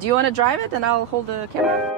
Do you want to drive it and I'll hold the camera?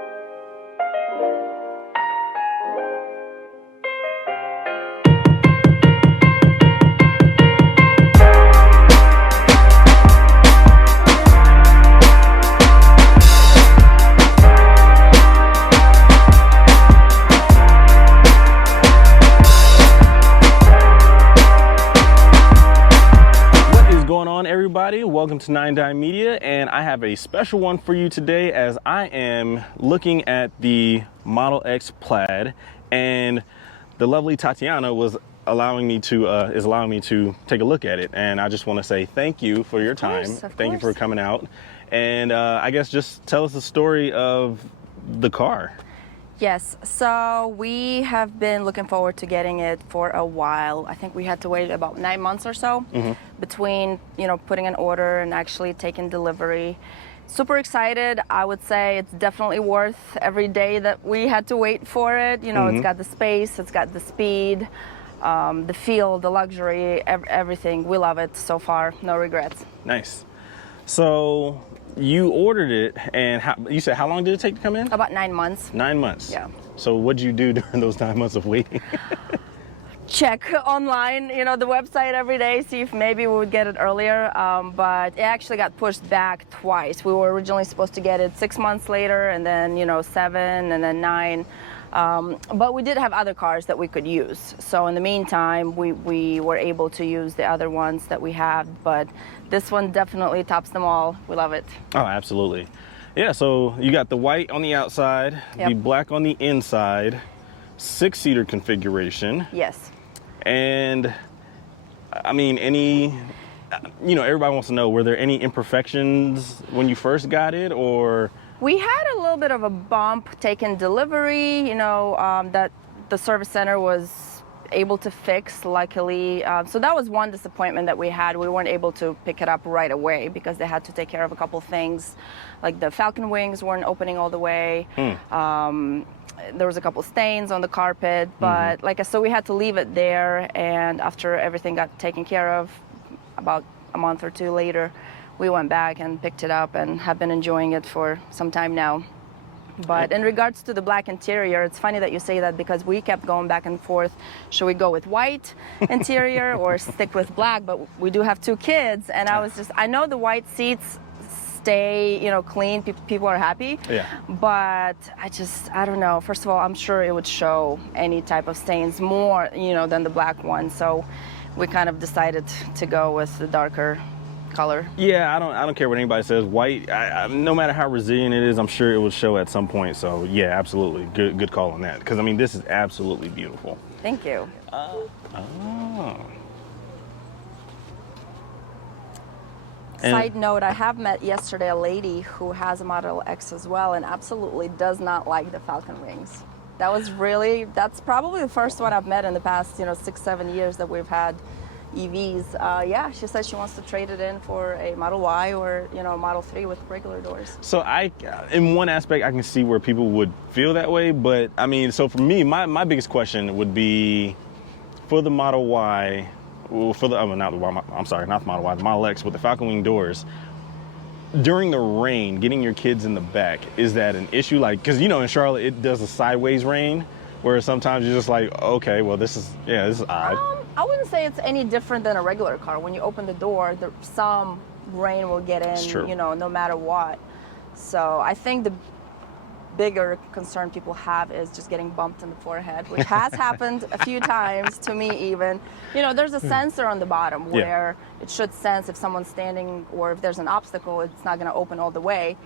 Everybody, welcome to 9 Media, and I have a special one for you today as I am looking at the Model X Plaid, and the lovely Tatiana was allowing me to take a look at it, and I just want to say thank you for your time. Thank you for coming out, and I guess just tell us the story of the car. Yes, so we have been looking forward to getting it for a while. I think we had to wait about 9 months or so between, putting an order and actually taking delivery. Super excited. I would say it's definitely worth every day that we had to wait for it. It's got the space, it's got the speed, the feel, the luxury, everything. We love it so far. No regrets. Nice. So you ordered it, and you said how long did it take to come in? About 9 months. 9 months. Yeah. So what did you do during those 9 months of waiting? Check online, the website every day, see if maybe we would get it earlier, but it actually got pushed back twice. We were originally supposed to get it 6 months later, and then 7, and then 9. But we did have other cars that we could use. So in the meantime, we were able to use the other ones that we have, but this one definitely tops them all. We love it. Oh, absolutely. Yeah, so you got the white on the outside, the black on the inside, 6-seater configuration. Yes. And I mean, everybody wants to know, were there any imperfections when you first got it, or? We had a little bit of a bump taking delivery, that the service center was able to fix, luckily. So that was one disappointment that we had. We weren't able to pick it up right away because they had to take care of a couple things, like the Falcon wings weren't opening all the way. There was a couple stains on the carpet, but so we had to leave it there, and after everything got taken care of, about a month or two later, we went back and picked it up and have been enjoying it for some time now. But in regards to the black interior, it's funny that you say that because we kept going back and forth. Should we go with white interior or stick with black? But we do have 2 kids, and I know the white seats stay, clean, people are happy. Yeah. But I don't know. First of all, I'm sure it would show any type of stains more, than the black one. So we kind of decided to go with the darker color. Yeah, I don't care what anybody says. White, no matter how resilient it is, I'm sure it will show at some point. So yeah, absolutely, good call on that. Because I mean, this is absolutely beautiful. Thank you. Side note, I have met yesterday a lady who has a Model X as well and absolutely does not like the Falcon wings. That's probably the first one I've met in the past, 6-7 years that we've had EVs. Yeah, she said she wants to trade it in for a Model Y or, Model 3 with regular doors. So in one aspect, I can see where people would feel that way, but I mean, so for me, my biggest question would be for the Model Y, not the Model Y, the Model X with the Falcon Wing doors. During the rain, getting your kids in the back, is that an issue? Like, because in Charlotte, it does a sideways rain, where sometimes you're just like, okay, well, this is odd. I wouldn't say it's any different than a regular car. When you open the door, some rain will get in, no matter what. So I think the bigger concern people have is just getting bumped in the forehead, which has happened a few times to me even. There's a sensor on the bottom where it should sense if someone's standing or if there's an obstacle, it's not going to open all the way.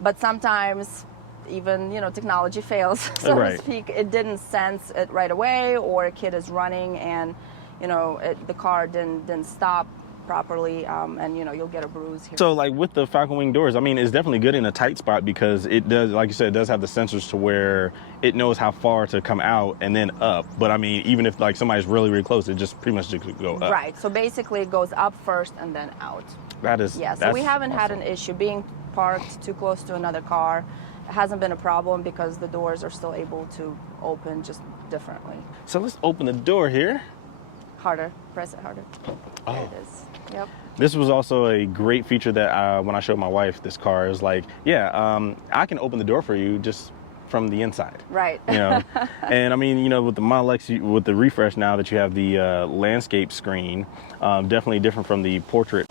But sometimes even, technology fails, so to speak. It didn't sense it right away, or a kid is running and, the car didn't stop properly, and you'll get a bruise here. So like with the Falcon Wing doors, I mean, it's definitely good in a tight spot because it does, like you said, it does have the sensors to where it knows how far to come out and then up. But I mean, even if like somebody's really, really close, it just pretty much just go up. Right, so basically it goes up first and then out. So we haven't had an issue being parked too close to another car. It hasn't been a problem because the doors are still able to open just differently. So let's open the door here. Harder, press it harder. Oh. There it is. Yep. This was also a great feature that when I showed my wife this car, is like, yeah, I can open the door for you just from the inside. Right. You know, and I mean, you know, with the Model X, with the refresh now that you have the landscape screen, definitely different from the portrait.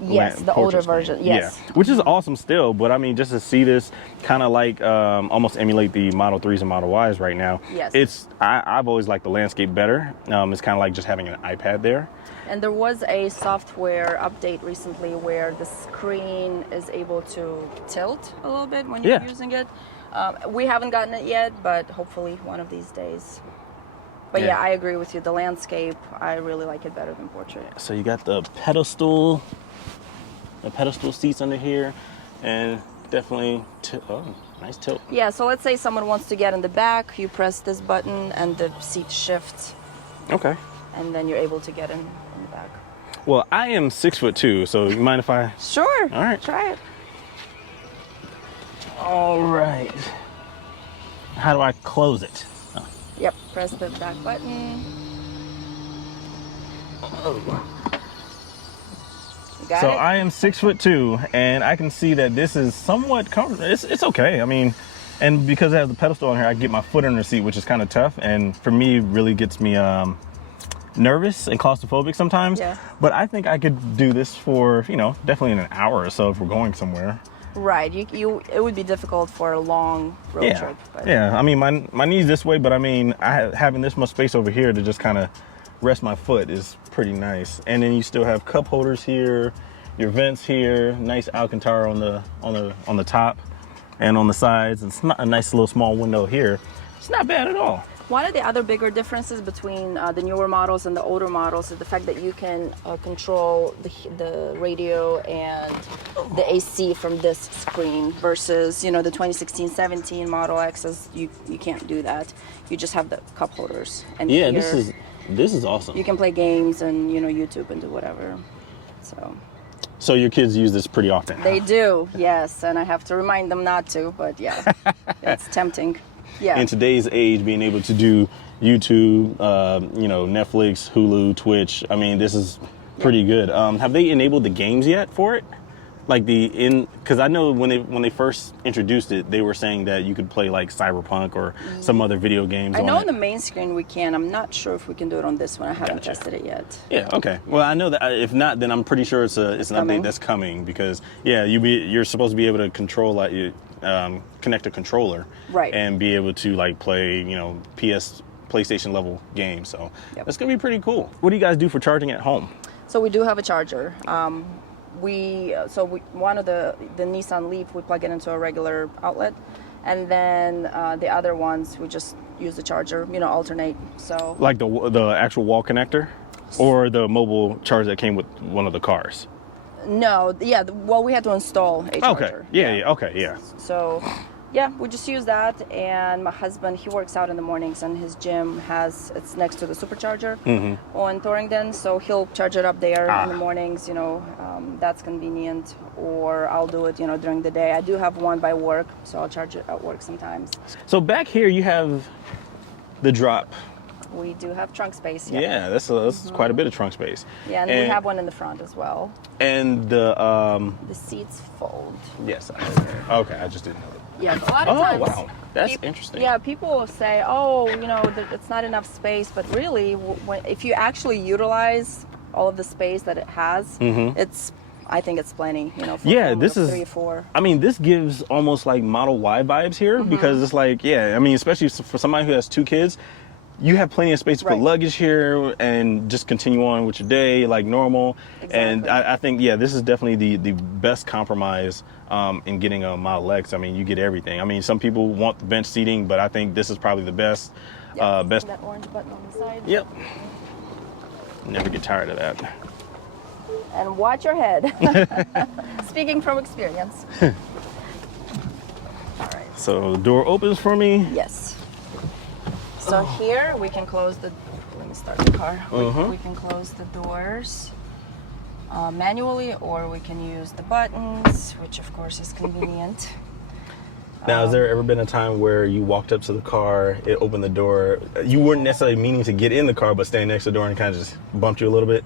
Yes, the older version. Yes. Yeah, which is awesome still. But I mean, just to see this kind of like almost emulate the Model 3s and Model Ys right now. Yes. I've always liked the landscape better. It's kind of like just having an iPad there. And there was a software update recently where the screen is able to tilt a little bit when you're using it. We haven't gotten it yet, but hopefully one of these days. But yeah, I agree with you. The landscape, I really like it better than portrait. So you got the pedestal seats under here, and definitely, nice tilt. Yeah, so let's say someone wants to get in the back, you press this button and the seat shifts. Okay. And then you're able to get in the back. Well, I am 6'2", so you mind if I? Sure. All right. Try it. All right. How do I close it? Oh. Yep, press the back button. Oh. You got so it? I am 6'2", and I can see that this is somewhat comfortable. It's okay. I mean, and because I have the pedestal on here, I get my foot under the seat, which is kind of tough, and for me, it really gets me nervous and claustrophobic sometimes. Yeah. But I think I could do this for, you know, definitely in an hour or so if we're going somewhere. Right, it would be difficult for a long road trip. But. Yeah, I mean, my knee's this way, but I mean, having this much space over here to just kind of rest my foot is pretty nice. And then you still have cup holders here, your vents here, nice Alcantara on the top and on the sides. It's not a nice little small window here. It's not bad at all. One of the other bigger differences between the newer models and the older models is the fact that you can control the radio and the AC from this screen versus, you know, the 2016-17 Model X's. You can't do that. You just have the cup holders. And yeah, here, this is awesome. You can play games and, you know, YouTube and do whatever. So your kids use this pretty often? They do, yes, and I have to remind them not to, but yeah, it's tempting. Yeah. In today's age, being able to do YouTube, you know, Netflix, Hulu, Twitch, I mean, this is pretty good. Have they enabled the games yet for it? Like because I know when they first introduced it, they were saying that you could play like Cyberpunk or some other video games. I know on the main screen we can. I'm not sure if we can do it on this one. I haven't Gotcha. tested it yet. Yeah. Okay. Well, I know that if not, then I'm pretty sure it's an update that's coming because you're supposed to be able to control connect a controller, right, and be able to like play, you know, PlayStation level games. So that's gonna be pretty cool. What do you guys do for charging at home? So we do have a charger. One of the Nissan Leaf, we plug it into a regular outlet, and then the other ones we just use the charger, you know, alternate. So like the actual wall connector, or the mobile charger that came with one of the cars. No, yeah. Well, we had to install a charger. Okay. Yeah. Okay. Yeah. So, yeah, we just use that. And my husband, he works out in the mornings, and his gym it's next to the supercharger on Torrington. So he'll charge it up there in the mornings. You know, that's convenient. Or I'll do it, you know, during the day. I do have one by work, so I'll charge it at work sometimes. So back here you have the drop. We do have trunk space. Yeah, that's quite a bit of trunk space. Yeah, and we have one in the front as well. And the seats fold. Yes. Okay, I just didn't know that. Yeah, a lot of times. Oh wow, that's interesting. Yeah, people say, oh, you know, it's not enough space, but really, if you actually utilize all of the space that it has, I think it's plenty. You know, for this is 3 or 4. I mean, this gives almost like Model Y vibes here because it's like, I mean, especially for somebody who has 2 kids. You have plenty of space to put luggage here and just continue on with your day like normal. Exactly. And I think, this is definitely the best compromise in getting a Model X. I mean, you get everything. I mean, some people want the bench seating, but I think this is probably the best. Best. That orange button on the side. Yep. Never get tired of that. And watch your head. Speaking from experience. All right. So the door opens for me. Yes. So here we can close let me start the car. We can close the doors manually, or we can use the buttons, which of course is convenient. Now, has there ever been a time where you walked up to the car, it opened the door, you weren't necessarily meaning to get in the car, but standing next to the door and kind of just bumped you a little bit?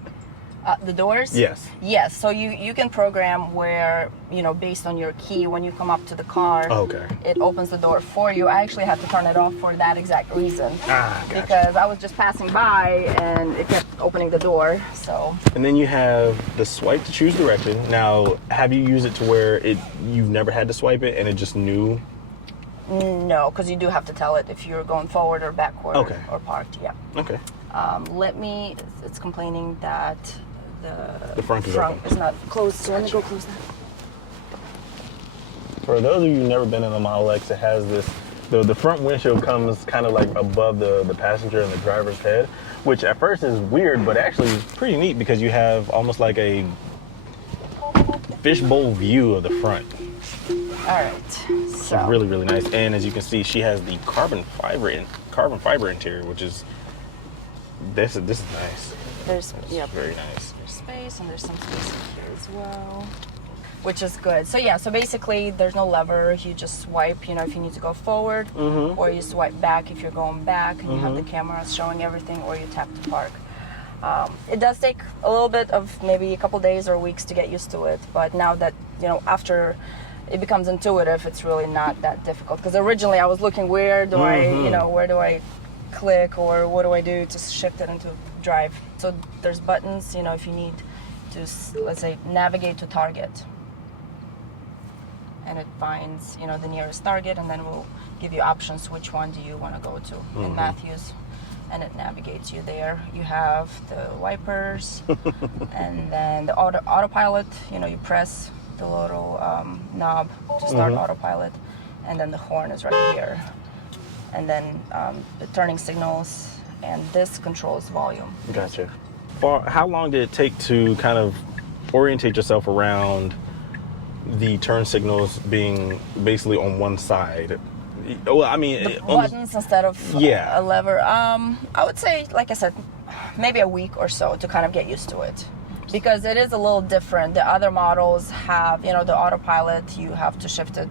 The doors? Yes. Yes. So you can program where, you know, based on your key, when you come up to the car, Okay. it opens the door for you. I actually had to turn it off for that exact reason. Gotcha. Because I was just passing by and it kept opening the door. So. And then you have the swipe to choose direction. Now, have you used it to where you've never had to swipe it and it just knew? No, because you do have to tell it if you're going forward or backward or parked. Yeah. Okay. It's complaining that the front is not closed, so let me go close that. For those of you who've never been in a Model X, it has this, the front windshield comes kind of like above the passenger and the driver's head, which at first is weird, but actually is pretty neat because you have almost like a fishbowl view of the front. All right, so. It's really, really nice. And as you can see, she has the carbon fiber interior, which is, this is nice. There's very nice. There's space, and there's some space here as well, which is good. So yeah, so basically there's no lever. You just swipe, you know, if you need to go forward, or you swipe back if you're going back, and you have the camera showing everything, or you tap to park. It does take a little bit of maybe a couple days or weeks to get used to it, but now that, you know, after it becomes intuitive, it's really not that difficult. Because originally I was looking, where do I click, or what do I do to shift it into drive? So there's buttons, you know, if you need to, let's say, navigate to target, and it finds, you know, the nearest target, and then we'll give you options, which one do you want to go to in Matthews, and it navigates you there. You have the wipers, and then the autopilot, you know, you press the little knob to start autopilot, and then the horn is right here, and then the turning signals, and this controls volume. Gotcha. How long did it take to kind of orientate yourself around the turn signals being basically on one side? Well, I mean, the buttons instead of a lever. I would say, like I said, maybe a week or so to kind of get used to it, because it is a little different. The other models have, you know, the autopilot, you have to shift it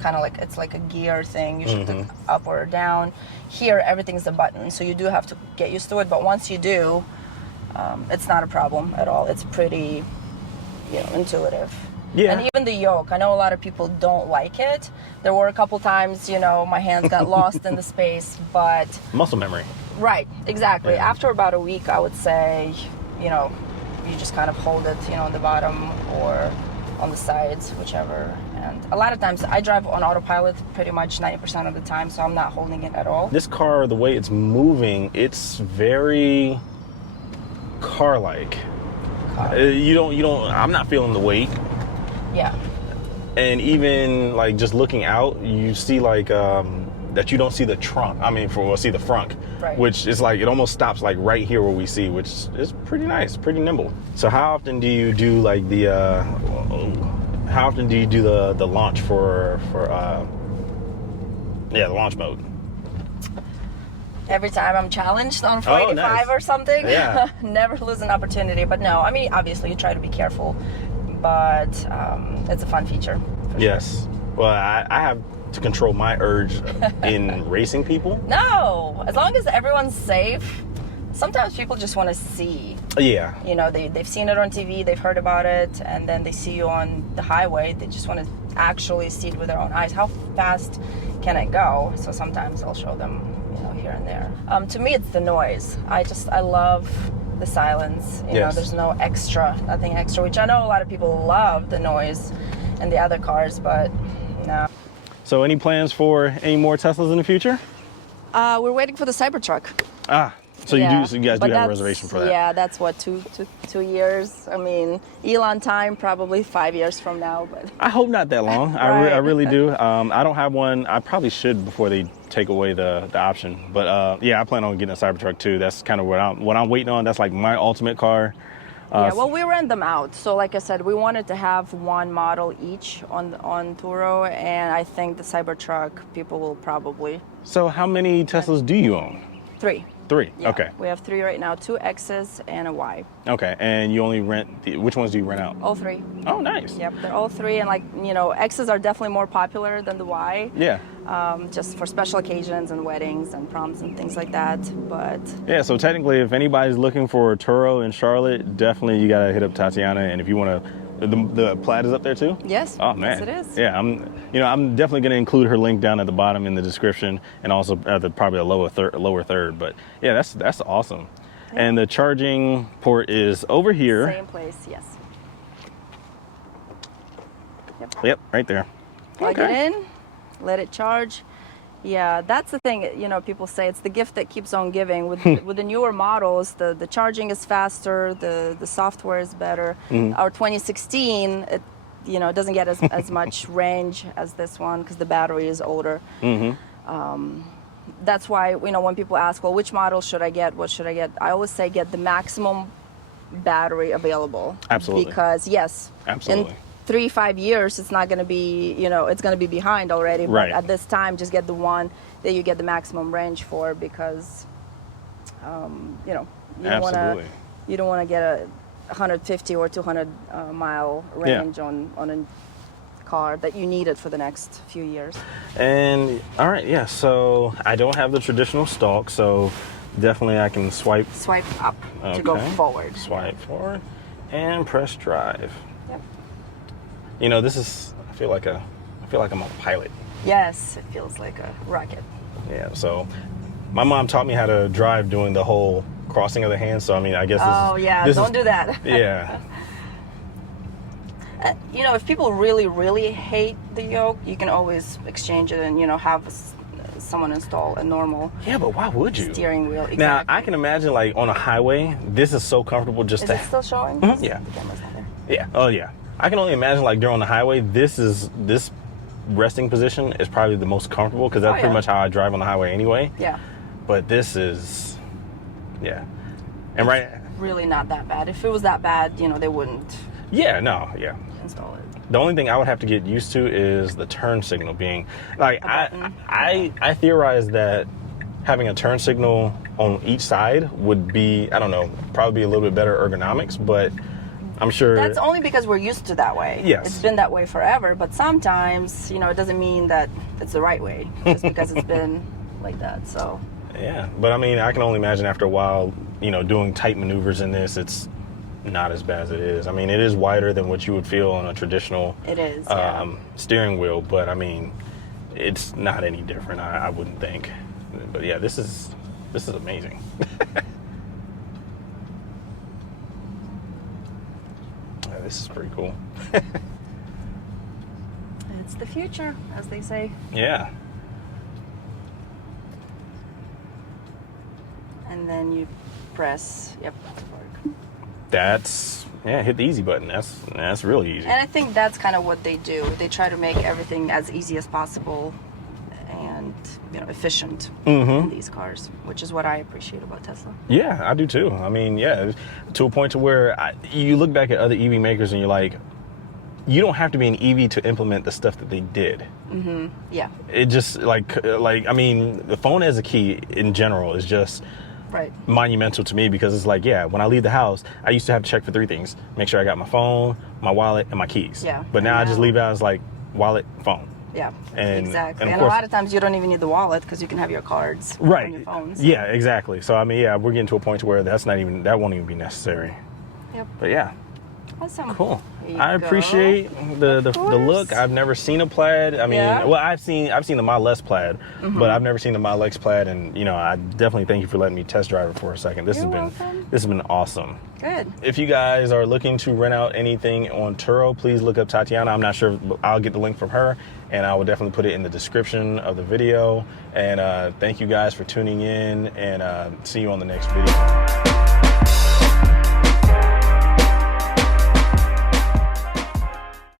kind of like, it's like a gear thing. You shift it up or down. Here, everything's a button, so you do have to get used to it. But once you do, it's not a problem at all. It's pretty, you know, intuitive. Yeah. And even the yoke, I know a lot of people don't like it. There were a couple times, you know, my hands got lost in the space, but... Muscle memory. Right, exactly. Yeah. After about a week, I would say, you know, you just kind of hold it, you know, on the bottom or on the sides, whichever. And a lot of times, I drive on autopilot pretty much 90% of the time, so I'm not holding it at all. This car, the way it's moving, it's very car-like. I'm not feeling the weight. Yeah. And even like just looking out, you see like that you don't see the trunk. I mean, see the front, right. Which is like, it almost stops like right here where we see, which is pretty nice, pretty nimble. So how often do you do like the launch for the launch mode? Every time I'm challenged on 485 or something, never lose an opportunity. But no, I mean, obviously you try to be careful, but it's a fun feature. Yes. Sure. Well, I have to control my urge in racing people. No, as long as everyone's safe. Sometimes people just want to see. Yeah. You know, they've seen it on TV, they've heard about it, and then they see you on the highway. They just want to actually see it with their own eyes. How fast can it go? So sometimes I'll show them, you know, here and there. To me, it's the noise. I love the silence. You know, there's nothing extra, which I know a lot of people love the noise in the other cars, but no. So any plans for any more Teslas in the future? We're waiting for the Cybertruck. So you guys do have a reservation for that? Yeah, that's what, two years. I mean, Elon time, probably 5 years from now. But I hope not that long. Right. I really do. I don't have one. I probably should before they take away the option. But yeah, I plan on getting a Cybertruck too. That's kind of what I'm waiting on. That's like my ultimate car. Yeah, well, we rent them out. So like I said, we wanted to have one model each on Turo, and I think the Cybertruck people will probably. So how many Teslas do you own? 3. 3. Yeah, Okay. we have 3 right now, 2 X's and a Y. Okay. And you only rent which ones do you rent out? All 3. Oh, nice. Yep, they're all 3, and like, you know, X's are definitely more popular than the Y. Yeah. Just for special occasions and weddings and proms and things like that. But yeah, so technically, if anybody's looking for a Turo in Charlotte, definitely you gotta hit up Tatiana. And if you wanna, the Plaid is up there too. yes, Oh man, yes it is. Yeah, I'm definitely gonna include her link down at the bottom in the description, and also at the probably a lower third. But yeah, that's awesome. Yeah. And the charging port is over here. Same place, yes. Yep, right there. Plug it in, let it charge. Yeah, that's the thing, you know, people say it's the gift that keeps on giving. With the newer models, the charging is faster, the software is better. Our 2016, it, you know, doesn't get as much range as this one because the battery is older. That's why, you know, when people ask, well, which model should I get? What should I get? I always say get the maximum battery available. Absolutely. Because yes, absolutely. 3-5 years, it's not going to be, you know, it's going to be behind already. But right. At this time, just get the one that you get the maximum range for, because, you know, you don't want to get a 150 or 200 mile range on a car that you need it for the next few years. And all right, yeah. So I don't have the traditional stalk, so definitely I can swipe up to go forward. Swipe forward and press drive. Yep. You know, this is, I feel like I'm a pilot. Yes, it feels like a rocket. Yeah, so my mom taught me how to drive doing the whole crossing of the hands, so I mean, I guess don't do that. Yeah. You know, if people really, really hate the yoke, you can always exchange it and, you know, have someone install a normal yeah, but why would you? Steering wheel. Exactly. Now, I can imagine, like, on a highway, this is so comfortable just Is it still showing? Yeah. The camera's not there. Yeah. Oh, yeah. I can only imagine, like, during the highway, this resting position is probably the most comfortable, because that's pretty much how I drive on the highway anyway. Yeah. But this is, yeah. And really not that bad. If it was that bad, you know, they wouldn't. Yeah, no, yeah. Install it. The only thing I would have to get used to is the turn signal being, like, I theorize that having a turn signal on each side would be, I don't know, probably be a little bit better ergonomics, but I'm sure. That's only because we're used to that way. Yes. It's been that way forever, but sometimes, you know, it doesn't mean that it's the right way just because it's been like that, so. Yeah, but I mean, I can only imagine after a while, you know, doing tight maneuvers in this, it's not as bad as it is. I mean, it is wider than what you would feel on a traditional steering wheel, but I mean, it's not any different, I wouldn't think. But yeah, this is amazing. This is pretty cool. It's the future, as they say. Yeah. And then you press, yep. Hit the easy button. That's really easy. And I think that's kind of what they do. They try to make everything as easy as possible and, you know, efficient in these cars, which is what I appreciate about Tesla. Yeah, I do too. I mean, yeah, to a point to where you look back at other EV makers and you're like, you don't have to be an EV to implement the stuff that they did. Yeah. It just like I mean, the phone as a key in general is just monumental to me, because it's like, yeah, when I leave the house, I used to have to check for 3 things: make sure I got my phone, my wallet, and my keys. Yeah. But now I just leave out as like wallet, phone. Yeah, and, exactly. And a lot of times you don't even need the wallet because you can have your cards on your phones. Yeah, exactly. So I mean, yeah, we're getting to a point where that won't even be necessary. Yep. But yeah. Awesome. Cool. I appreciate the look. I've never seen a Plaid. I mean, well, I've seen the Model S Plaid, but I've never seen the Model X Plaid, and you know, I definitely thank you for letting me test drive it for a second. This has been awesome. Good. If you guys are looking to rent out anything on Turo, please look up Tatiana. I'm not sure, but I'll get the link from her, and I will definitely put it in the description of the video. And thank you guys for tuning in, and see you on the next video.